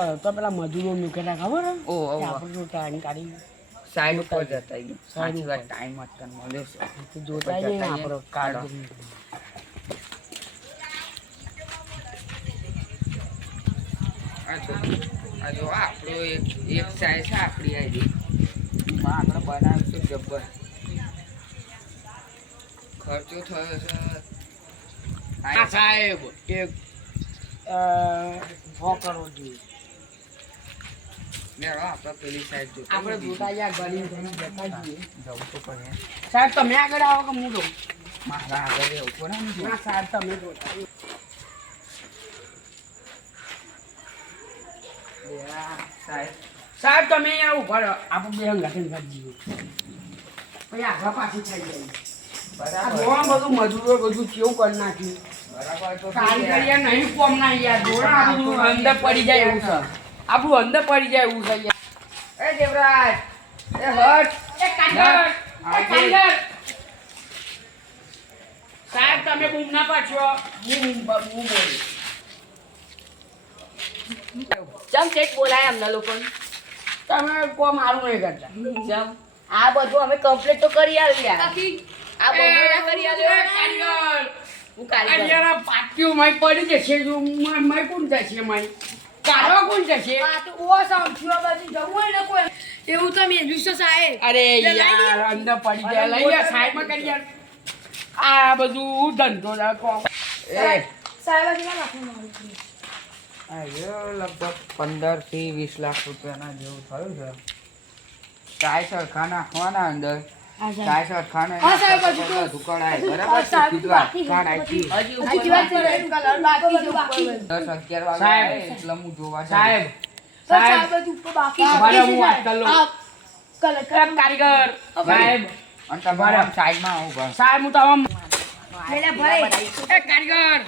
તો પેલા મજૂરો મૂકેલા ખબર ઓ આપણે ટાઈમ કાઢી સાઈડ ઉપર જતા સાચી વાત ટાઈમ જ તને મળ્યો છે જોતા નહીં આપણો કાર્ડ આ જો આપણો એક સાઈડ છે આપણી આઈડી આપણે બનાવીશું જબ્બર ખર્ચો થયો છે આ સાહેબ એક 100 કરોડ જોઈએ આપણે પેલી સાઈડ જો આપણે જોતા યા ગળી જતા જઈએ જવું તો પડે સાહેબ તમે આગળ આવો કે હું જોઉં મારા આગળ એવું પડે ને ના સાહેબ તમે જોતા સાહેબ તમે અહીંયા ઉભા રહો આપણે બે હંગાથી જઈએ પછી આગળ પાછી થઈ જાય બરાબર બધું મજૂરો બધું કેવું કરી નાખ્યું બરાબર તો કારીગરિયા નહીં કોમ ના યાર જોડા આ બધું અંદર પડી જાય એવું છે આપણું અંદર પડી જાય એવું છે યાર એ દેવરાજ એ હટ એ કારીગર સાહેબ તમે બૂમ ના પાડશો હું બોલું ચમ ચેક બોલાય અમને લોકોને તમે કોમ મારું નહીં કરતા ચમ આ બધું અમે કમ્પ્લીટ તો કરી આવ્યા આ બધું ના કરી આવ્યા કારીગર હું કારીગર અડિયારા પાટીઓ માં પડી જશે જો મય કોણ જશે મય કાઢવા કોણ જશે આ તો ઓ સામઠીઓ બાજુ જવું હોય ને કોઈ એવું તો મેં વિશ્વ સાહેબ અરે યાર અંદર પડી જાય લઈ લે સાઈડમાં કરી યાર આ બધું ધંધો ના કોમ એ સાહેબ કેટલા લાખનું મારું આયો લગભગ 15 થી 20 લાખ રૂપિયાના જેવું થયું છે ટાઈ સરખા નાખવાના અંદર ટાઈ સરખા ને હા સાહેબ, હજુ તો દુકાળાય બરાબર છે સાહેબ, કીધું બાકી છે. કાઢાઈ હજી વાત છે કલર બાકી છે બાકી 10 11 વાગે સાહેબ. આવે એટલે હું જોવા સાહેબ સાહેબ સાહેબ બધું ઉપર બાકી ઉભા રહો, હું વાત કરી લઉં. કલર કારીગર સાહેબ અને તમારે આમ સાઈડમાં આવું બસ સાહેબ હું તો આમ મેલે ભાઈ એ કારીગર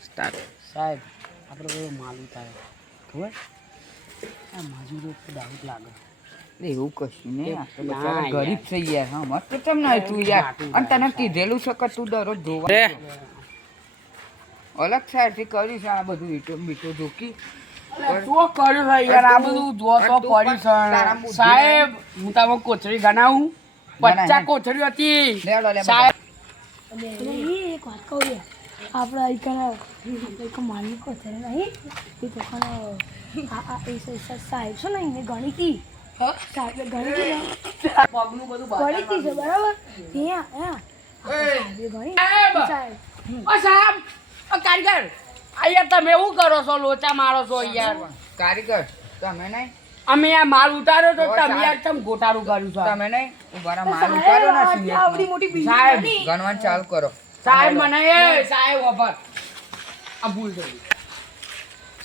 સ્ટાર્ટ સાહેબ આપણે કોઈ માલ ઉતારે ખબર આ મજૂરો તો દારૂ લાગે એવું કશું નહીં આ તો ના બચારા યાર. ગરીબ છે યાર હા મસ્ત કેમ ના તું યાર અને તને કીધેલું છે કે તું દરરોજ જોવા અલગ સાઈડથી કરીશ આ બધું ઈટો બીટો જોકી શું કર્યું છે યાર આ બધું જો તો પડી તારા છે બુદ્ધિ સાહેબ હું તમને કોથળી ગણાવું ગણાય. 50 કોથળી હતી લેડો લે સાહેબ એક વાત કહું યાર આપણે અહીં એક માલિકો છે નહીં એ તો સાહેબ છે ને એને ગણી કી સાહેબ ગણી કી પગનું બધું ગણી કી છે બરાબર ત્યાં સાહેબે ગણી સાહેબ સાહેબ ઓ સાહેબ ઓ કારીગર આ યાર તમે એવું કરો છો લોચા મારો છો યાર કારીગર તમે નહીં અમે આ માલ ઉતાર્યો તો ઓ તમે સાહેબ. યાર તમ ગોટાળું કર્યું છે તમે નહીં ઉભારા માલ ઉતાર્યો ને આવડી સિમેન્ટનો. મોટી બિલ્ડિંગ સાહેબ. બની. ગણવાનું ચાલુ કરો સાહેબ મને એ સાહેબ વફર આ ભૂલ થઈ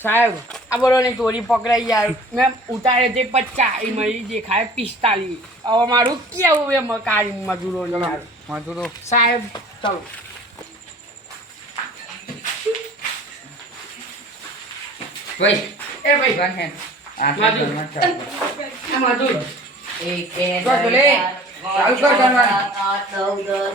સાહેબ આ બોલો ને ચોરી પકડાઈ યાર મેં ઉતારે તે 50 એમાં ઈ દેખાય 45 હવે મારું કેવું એ મકારી મજૂરો યાર મજૂરો સાહેબ ચલો ભાઈ એ ભાઈ ગણ હે આ મજૂર. ગણવાનું ચાલુ કરો. આ મજૂર એક બે ચાલુ લે ચાલુ કર ગણવાનું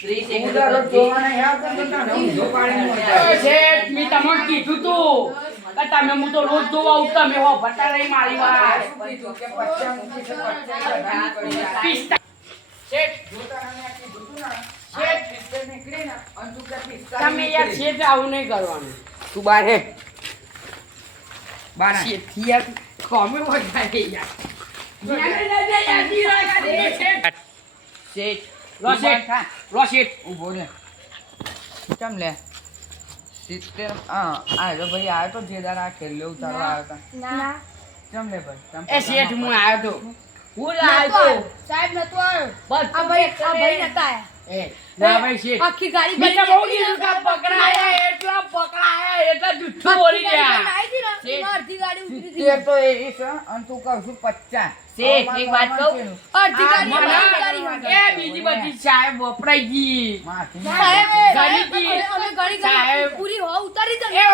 9 ઉધારો જોવાના યાદ તો તને ઊંધો પાડીને એ શેઠ મેં તમને કીધું તું કે તમે હું તો રોજ જોવા આવું તમે હો ભટ્ટા રહી મારી વાત શું કીધું કે 50 મૂકી છે 50 બધાની પડી જાય. 45 શેઠ જોતા મને કીધું તું ને શેઠ. 70 નીકળી ને અને તું કે 45 તમે યાર નીકળી. શેઠ આવું નહીં કરવાનું તું બાર હે બાર આય. શેઠ યાર કોમે વધારે યાર શેઠ લો શેઠ થા લો શેઠ ઊભો રે ચમ લે 70 આ જો ભાઈ આવ્યો તો જે દાડા ખેલ્યો ઉતારવા આવ્યો તો ના ચમ લે ભાઈ ચમ એ શેઠ હું આવ્યો તો હું નતો આવ્યો આવ્યો. સાહેબ નતો આવ્યો. બસ આ ભાઈ નતા આયા. એ ના ભાઈ શેઠ આખી ગાડી મેં તો ભરીને બહુ કીધું કે પકડાયા એટલા જુઠ્ઠું બોલી ગયા આખી ગાડી ભરીને અડધી ગાડી ઉતરી હતી. 70 તો એવી છે અને તું કહું છું 50 શેઠ, એક વાત કહું? અડધી ગાડી મને ઉતારી હતી. એ બીજી બધી સાહેબ વપરાઈ ગઈ માથી સાહેબ, ગાડી અમે ગાડી સાહેબ. પૂરી હવા ઉતારી એ હતી.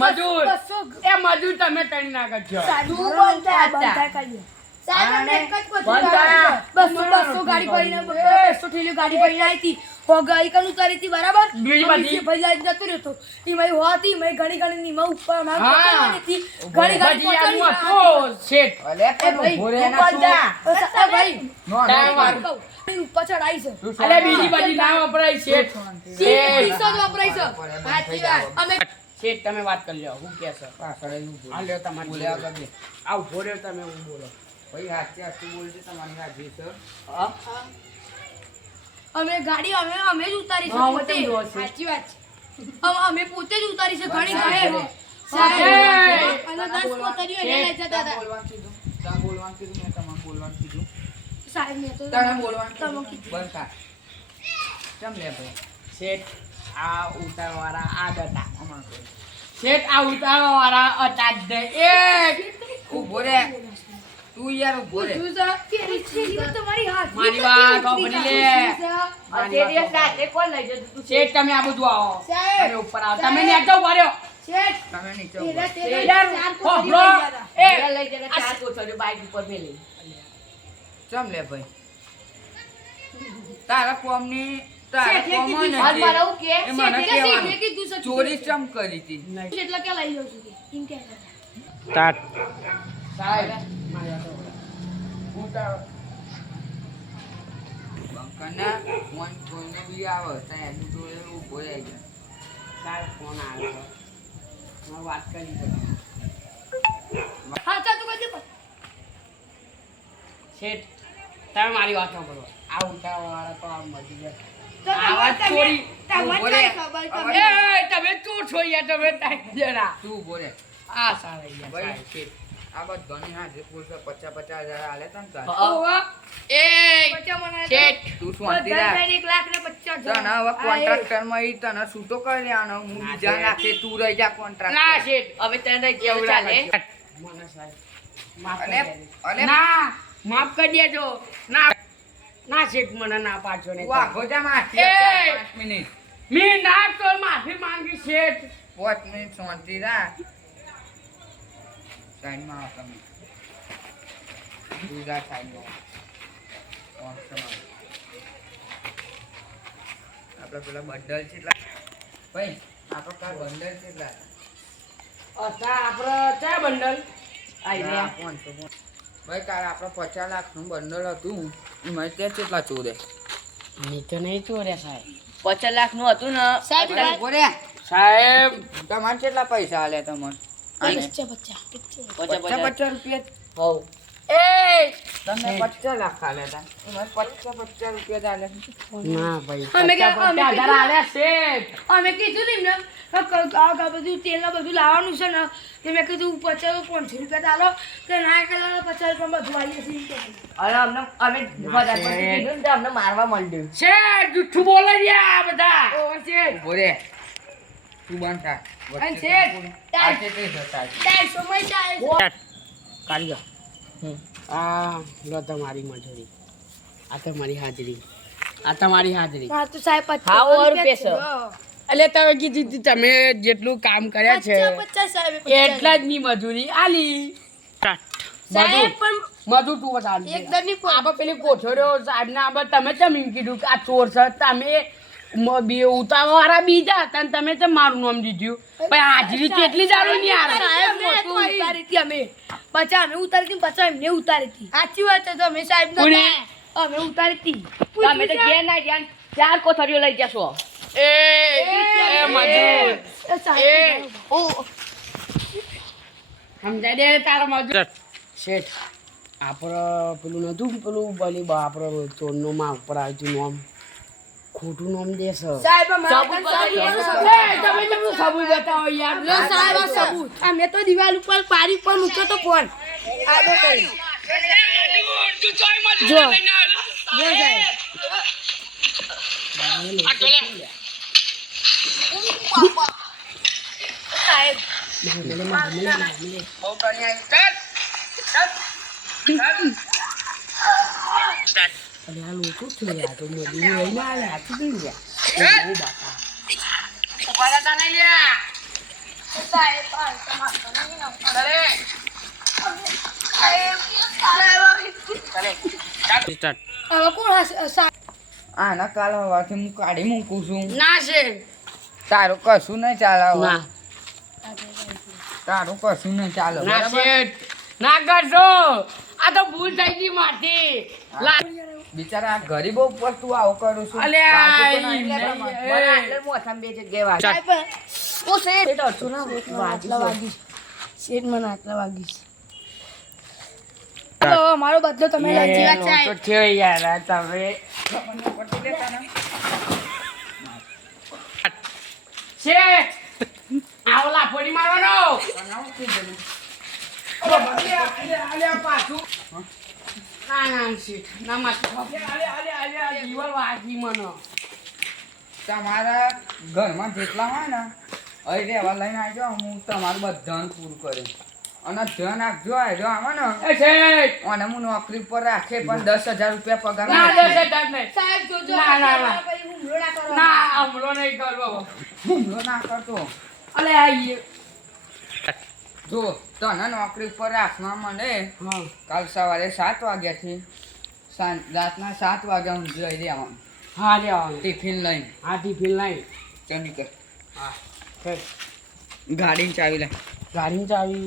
મજૂર બસો- એ મજૂર તમે તણી ના કરજો સાહેબ, બંધ થાય કરીએ. સાહેબ, અમને એક જ બંધ થાય. બસ 200 ગાડી ભરીને 200 ઠેલીઓ ગાડી ભરીને આવી હતી. હો ગાડી કન ઉતારી હતી બરાબર. બીજી બધી? ભાઈ લાઈન જતો રહ્યો તો. ઈ મય હોતી મય ઘણી નીમાં ઉપર માં હા. પકડવાની હતી. ઘણી બધી યાદ પકડી. ઓ શેઠ અલે એ પણ ભાઈ ઊભો રહે તું ના પણ જા. તું. એ ભાઈ નો, ટાઈમ નો, વાળું. ઈ ઉપર ચડાઈ છે. તું અલે શાંતિ બીજી રાખ. બધી ના વપરાય શેઠ. ત્રીસો જ વપરાય છે. બરાબર, સાચી થઈ વાત. જાવ. અમે શેઠ તમે વાત કરી લ્યો હું કે છે પાછળ એવું બોલ. આ લ્યો તમારી બોલ્યા જોડે. વગર બે. આ ઉભો રહ્યો તમે હું બોલો ભાઈ હાચે હાચું બોલજે, તમારી હાજરી છે. હા? અમે ગાડી અમે જ ઉતારી છે હા, હું પોતે. તેમ જોઉં છું. સાચી વાત છે. અમે પોતે જ ઉતારી છે ઘણી સાહેબ. ઘણી. સાહેબ. અને 10 પોતરીઓ એને લઈ જતા હતા. બોલવાનું કીધું. તને બોલવાનું કીધું, મેં તમને બોલવાનું કીધું. સાહેબ મેં તો તને બોલવાનું તમે કીધું. કીધું. બંધ કર. ચમ લે ભાઈ. શેઠ આ ઉતારવાળા આ હતા અમાર કોઈ. શેઠ આ ઉતારવાળા હતા જ નહીં. ઊભો રહે. તું યાર ઊભો રહે. પેલી છેલ્લી તો તમારી હાથ મારી વાત સાંભળી લે. શેઠ શેઠ તમે આ બધું આવો સાહેબ. તમે ઉપર આવો તમે ને તો ભર્યો તમે નીચે ઊભો રહો. યાર હોભળો. ચમ લે ભાઈ. તારા કોમની તારા શેઠે કોમો કીધું. નથી. એ મને કહેવાનું. કીધું છે ચોરી ચમ કરી હતી. એટલા કે લઈ જાઉં છું કે એમ કે સ્ટાર્ટ સાહેબ મારી વાત સાંભળો. ઉતારો. બંકરના ફોન કોઈનો બી આવે તો એનું જોડે ઊભો રહી જાય. સાહેબ ફોન આવ્યો છે. મેં વાત કરી છે. હા ચાલ તું કઈ દે શેઠ તમે મારી વાત સાંભળો. આ ઉતારવાળા તો આ મળી ગયા. તો આવાજ ચોરી. તમને ઊભો કઈ રહે. ખબર આવાજ. તમે એ તમે ચોર છો યાર તમે તાઈ જરા. તું ઊભો રહે. આ સારા યાર ભાઈ સાહેબ. શેઠ, આ બધાની હાજરી પૂરશે 50,000 આલે તને તાર. ઓવા એ બચ્ચા મને શેઠ તું શાંતિ રાખ. 1 લાખ ને 50,000 તને હવે કોન્ટ્રાક્ટરમાં ઈ તને છૂટો કરી લેવાનો. હું બીજા નાખે તું રહી જા ના કોન્ટ્રાક્ટર. શેઠ હવે તને એવું ચાલે ચાલે. મને સાહેબ માફ અને કરી દેજો. અને ના માફ કરી દેજો. ના ના શેઠ મને ના પાડશો ને વાઘો જા માથે એ! 5 મિનિટ. મેં ના તો માફી માંગી શેઠ. 5 મિનિટ શાંતિ રાખ. સાઈડમાં આવો તમે. તું જા સાઈડમાં. કોન્સ્ટમાં. આપણે પેલા બંડલ કેટલા ભાઈ આપણો કાર બંડલ કેટલા અચ્છા આપણે ચા બંડલ આઈ હા, 500. ભાઈ કાલ આપણો 50 લાખનું બંડલ હતું એમાં ત્યાં કેટલા ચોરે મેં તો નહીં ચોર્યા સાહેબ. 50 લાખનું હતું ને સાહેબ અત્યારે ઉભો રે. સાહેબ તમારે કેટલા પૈસા આલે તમને આને? 50 50 રૂપિયા હોવ એ તમને 50 લાખ આલે તા એમાં 50 રૂપિયા જ આલે ના ભાઈ અમે કે- પચાસ અમે પચાસ હજાર કીધું. આલ્યા શેઠ. અમે કીધું ને એમને આ બધું તેલ બધું લાવવાનું છે ને તે મેં કીધું 50 500 રૂપિયા ચાલો તો ના કે 50 રૂપિયા બધું આવીએ છીએ એમ કે. અને અમે વધારે પડતું કીધું ને તો અમને મારવા માંડ્યું. શેઠ જુઠ્ઠું બોલે છે આ બધા. ઓ શેઠ ઉભો રે તું બંધ થા અને શેઠ, આ તે તે જતા 400 માં ચાલે કાઢજો. હમ. આ લો તમારી મજૂરી. આ તમારી હાજરી. આ તમારી હાજરી. હા તો સાહેબ 50 હા, સો રૂપિયા રૂપિયા એટલે તમે કીધું હતું તમે જેટલું કામ કર્યા છે 50 સાહેબ 50. એટલા જ ની મજૂરી આલી. સાહેબ પણ મજૂર તું બસ આલી. એકદમ ની આપણે પેલી કોઠોડ્યો સાહેબ ને આપણે તમે ચમ એમ કીધું કે આ ચોર છે તમે બે ઉતારવાળા બીજા હતા ને તમે તો મારું નામ દીધું પણ હાજરી કેટલી જાણો નહીં યાર. સાહેબ મોટું ઉતારી હતી અમે 50 અમે ઉતારી હતી 50 એમને ઉતારી હતી સાચી વાત છે તો અમે સાહેબ કોને? અમે ઉતારી હતી તમે તો ઘેર ના ગયા ને 4 કોથળીઓ લઈ જશો. એ મજૂર એ સાહેબ એ. સમજાય દે તારા મજૂર. શેઠ આપણે પેલું નતું પેલું ભલી આપણે ચોરનો માં ઉપર આવ્યું નામ ખોટું નામ દેશે. સાહેબ અમારા સબૂત કાન બતાવો. સાબુત તમે કેમ સબૂત બતાવો યાર. લો સાહેબ આ સબૂત અમે તો દિવાલ ઉપર પારી પર મૂક્યો તો ફોન આડો કરી જો જો સાહેબ સાહેબ બહુ કરી આવી અરે આ લોકો છે યાર તો મજૂરી લઈને આવે હાથી દઈ ગયા. ઓ બાપા ઉભા રહેતા નહીં લ્યા સાહેબ તમારા ચાલે સ્ટાર્ટ. હવે કોણ આના કાલ હવારથી હું કાઢી મૂકું છું. ના છે તારું કશું નહીં ચાલે હવે. ના તારું કશું નહીં ચાલે ના બરાબર? શેઠ ના કરશો આ તો ભૂલ થઈ ગઈ મારથી બિચારા આ ગરીબો ઉપર તું આવું કરું છું. અલ્યા, વાગતું તો નહીં ઈ લે નહીં. તમારે. મને આટલે મોથામાં બે જગ્યાએ વાગે. સાહેબ ઓ શેઠ, એ અડધું ના આટલા વાગ્યું. વાગીશ શેઠ મને આટલા વાગીશ તો મારો બદલો તમે લઈ જેવા તો સાહેબ થયો યાર આ તમે શેઠ આવો લાફોડી મારવાનો બનાવું કીધું. અલ્યા પાછું ના ના શેઠ ના માથું અલ્યા જીવન વાગી મને તમારા ઘરમાં જેટલા હોય ને અહીં રહેવા લઈને આવજો હું તમારું બધાને પૂરું કર્યું અને ધ્યાન રાખજો આવ્યો આવે ને એ શેઠ અને હું નોકરી પર રાખે પણ 10,000 રૂપિયા પગાર ના આપે. દસ હજાર નહીં સાહેબ જોજો ના, ના, ના. મારા પર હુમલો ના કરો ના હમલો નહીં કરવો હુમલો ના કરતો. અલે આઈએ જો તને નોકરી પર રાખવા મને હા કાલ સવારે 7 વાગ્યાથી રાતના 7 વાગ્યા સુધી અહીં રહેવાનું. હા લે આવો ટિફિન લઈને હા ટિફિન લાઈ ચંદી કર હા શેઠ ગાડીની ચાવી લે. ગાડીની ચાવી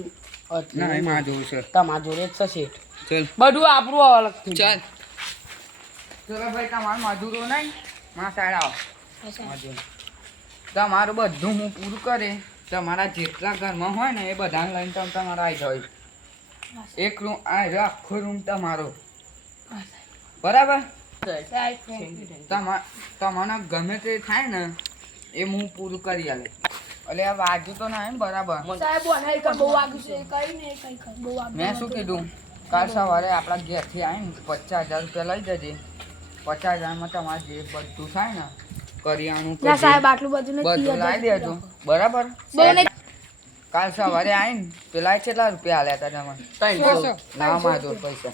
ના એમાં જોવું છે. તમારા જોડે જ છે શેઠ ચલ બધું આપણું અલગથી ચાલ ચલો ભાઈ તમારું મજૂરો નહીં માં સાઈડ આવો. મજૂર તમારું બધું હું પૂરું કરે તમારા જેટલા ઘરમાં હોય ને એ બધાને લઈને તમે તમારા આવી જાવ. એક રૂમ આ રહ્યો આખો રૂમ તમારો બરાબર. તમને ગમે તે થાય ને એ હું પૂરું કરી આલે. એટલે આ વાગ્યું તો ના એમ બરાબર. સાહેબ બનાવી કર બહુ વાગ્યું છે કઈ નહીં કઈ કર બહુ વાગ્યું મેં શું કીધું કાલ સવારે આપણા ઘેરથી આવીને 50,000 રૂપિયા લઈ જજે. 50,000માં તમારે જે બધું થાય ને કરિયાણું ના સાહેબ આટલું બધું બધું લાવી દેજો બરાબર. બહુ નહીં કાલ સવારે આવીને પેલા કેટલા રૂપિયા આલ્યા હતા તમને? 300. ના માજો પૈસા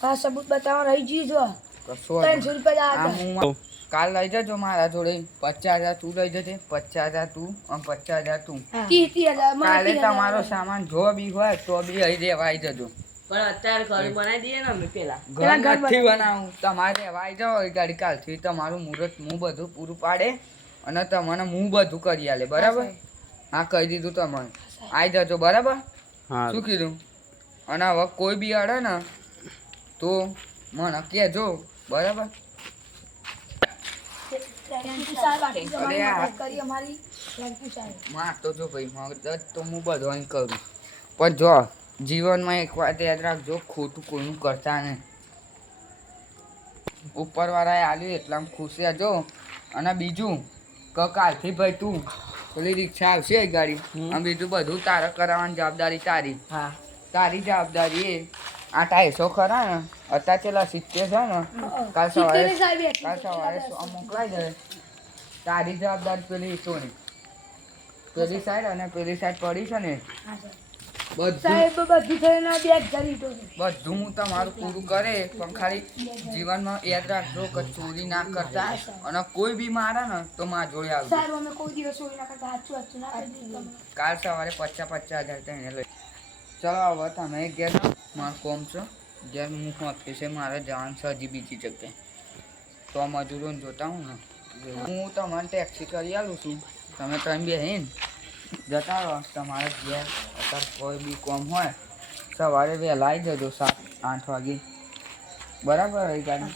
હા સબૂત બતાવવા રહી જઈ જો કશો 300 રૂપિયા આ જ હું કાલ લઈ જજો મારા જોડે 50,000 તું લઈ જજે 50,000 તું અને 50,000 તું. 30,000 કાલે તમારો સામાન જો બી હોય તો બી અહીં રહેવા આવી જજો. પણ અત્યારે ઘર બનાવી દઈએ ને અમે પેલા. ઘર નથી બનાવું તમારે રહેવા આવી જાઓ એ ગાડી કાલથી તમારું મુહૂર્ત હું બધું પૂરું પાડે અને તમને હું બધું કરી આલે બરાબર. હા કહી દીધું તમને આવી જજો બરાબર. હા શું કીધું અને હવે કોઈ બી અડે ને તો મને કહેજો બરાબર. સાહેબ આટલી તમારી અરે આ- મદદ કરી અમારી થેન્ક યુ સાહેબ માં તો જો ભાઈ મદદ તો હું બધું કરું પણ જો જીવનમાં એક વાત યાદ રાખજો ખોટું કોઈનું કરતા નહીં. ઉપરવાળાએ આલ્યું એટલામાં ખુશ રહેજો. અને બીજું કે કાલથી ભાઈ તું પેલી રિક્ષા આવશે એ ગાડી અને બીજું બધું તારે કરાવવાની જવાબદારી તારી. હા તારી જવાબદારી એ આ 250 ખરા ને અત્યારે પેલા 70 છે ને કાલ સવારે સાહેબ કાલ સવારે મોકલાઈ દે. તારી જવાબદારી પેલી સોની પેલી સાઈડ અને પેલી સાઈડ પડી છે ને બધું સાહેબ બધું થઈને 2,000 ઈંટો છે બધું હું તમારું પૂરું કરે પણ ખાલી જીવનમાં યાદ રાખજો કે ચોરી ના કરતા અને કોઈ બી મારે ને તો મારા જોડે આવજો. સાહેબ અમે કોઈ દિવસ ચોરી ના કરતા સાચું ના કરી દીધું તમે. કાલ સવારે 50,000 થઈને લઈ ચલો હવે તમે ઘેર જાઓ. મારું કોમ છે ઘેર હું ઓફિસે મારે જવાનું છે હજી બીજી જગ્યાએ તો મજૂરોને જોતા હું ને હું તમારે ટેક્સી કરી આલું છું તમે ત્રણ બેહીને જતા રહો તમારે ઘેર. અત્યારે કોઈ બી કોમ હોય સવારે વહેલા આવી જજો 7-8 વાગે બરાબર. એ ગાડી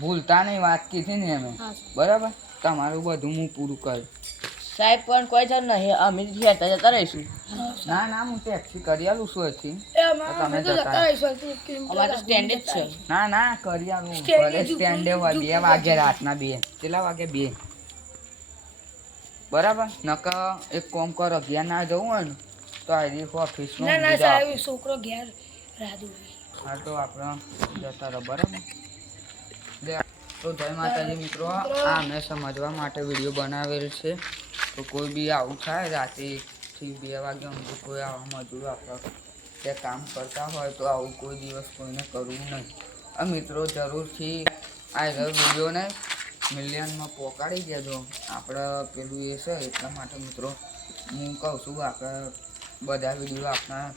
ભૂલતા નહીં વાત કીધી ને અમે બરાબર. તમારું બધું હું પૂરું કરું. સાહેબ પણ કોઈ છે નહીં અમે હેઠા જતા રહીશું. ના ના હું ટેક્સી કરી આલું છું હજી. એ અમે તો જતા રહીશું અમારે તો સ્ટેન્ડ જ છે. ના ના કરી આલું સ્ટેન્ડ ભલે જ સ્ટેન્ડે હોય 2 વાગે રાતના 2 કેટલા વાગે 2 બરાબર. નકર એક કોમ કરો ઘેર ના જવું હોય ને તો આ ઓફિસમાં ના ના સાહેબ છોકરો ઘેર રાધુ હા તો આપણે જતા રહો બરાબર. તો જય માતાજી મિત્રો આ અમે સમજવા માટે વિડીયો બનાવેલ છે. તો કોઈ બી આવું થાય રાતેથી 2 વાગ્યા સુધી કોઈ આવા મજૂરો આપણે જે કામ કરતા હોય તો આવું કોઈ દિવસ કોઈને કરવું નહીં. આ મિત્રો જરૂરથી આ વિડીયોને મિલિયનમાં પહોંચાડી દેજો. આપણે પેલું એ છે એટલા માટે મિત્રો હું કહું છું આપણે બધા વિડીયો આપણા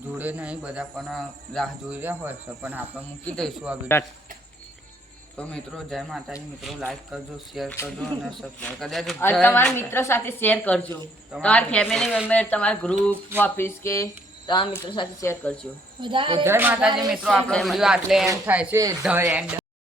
જોડે નહીં બધા પણ રાહ જોઈ રહ્યા હોય છે પણ આપણે મૂકી દઈશું આ વિડીયો. તો મિત્રો જય માતાજી મિત્રો, લાઈક કરજો, શેર કરજો અને સબસ્ક્રાઇબ કદાચ અને તમારા મિત્રો સાથે શેર કરજો. તમારા ફેમિલી મેમ્બર, તમારા ગ્રુપ, ઓફિસ કે તમારા મિત્રો સાથે શેર કરજો. તો જય માતાજી મિત્રો, આપણો વિડીયો આટલે એન્ડ થાય છે. The and.